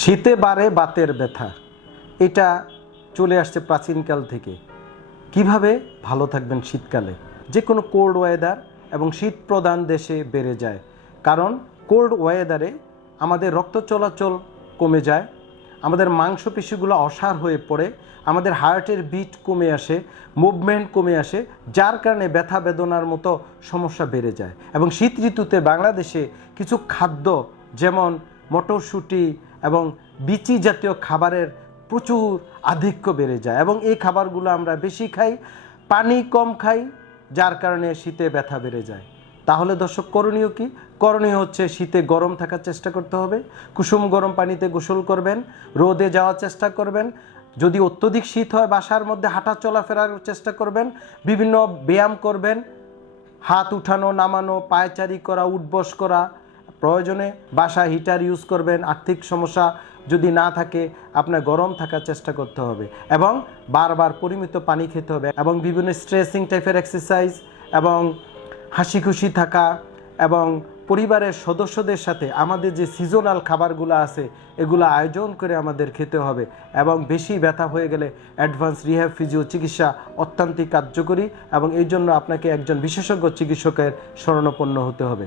শীতে বাড়ে বাতের ব্যথা, এটা চলে আসছে প্রাচীনকাল থেকে। কিভাবে ভালো থাকবেন শীতকালে? যে কোনো কোল্ড ওয়েদার এবং শীত প্রধান দেশে বেড়ে যায়, কারণ কোল্ড ওয়েদারে আমাদের রক্ত চলাচল কমে যায়, আমাদের মাংসপেশিগুলো অসাড় হয়ে পড়ে, আমাদের হার্টের বিট কমে আসে, মুভমেন্ট কমে আসে, যার কারণে ব্যথা বেদনার মতো সমস্যা বেড়ে যায়। এবং শীত ঋতুতে বাংলাদেশে কিছু খাদ্য যেমন মটরশুঁটি এবং বিচি জাতীয় খাবারের প্রচুর আধিক্য বেড়ে যায় এবং এই খাবারগুলো আমরা বেশি খাই, পানি কম খাই, যার কারণে শীতে ব্যথা বেড়ে যায়। তাহলে দর্শক, করণীয় কি? করণীয় হচ্ছে শীতে গরম থাকার চেষ্টা করতে হবে, কুসুম গরম পানিতে গোসল করবেন, রোদে যাওয়ার চেষ্টা করবেন, যদি অত্যধিক শীত হয় বাসার মধ্যে হাঁটা চলাফেরার চেষ্টা করবেন, বিভিন্ন ব্যায়াম করবেন, হাত উঠানো নামানো, পায়চারি করা, উঠবস করা, প্রয়োজনে বাসায় হিটার ইউজ করবেন। আর্থিক সমস্যা যদি না থাকে আপনার গরম থাকার চেষ্টা করতে হবে এবং বারবার পরিমিত পানি খেতে হবে এবং বিভিন্ন স্ট্রেচিং টাইপের এক্সারসাইজ এবং হাসি খুশি থাকা এবং পরিবারের সদস্যদের সাথে আমাদের যে সিজনাল খাবারগুলো আছে এগুলো আয়োজন করে আমাদের খেতে হবে এবং বেশি ব্যথা হয়ে গেলে অ্যাডভান্স রিহ্যাব ফিজিও চিকিৎসা অত্যন্ত কার্যকরী এবং এই জন্য আপনাকে একজন বিশেষজ্ঞ চিকিৎসকের শরণাপন্ন হতে হবে।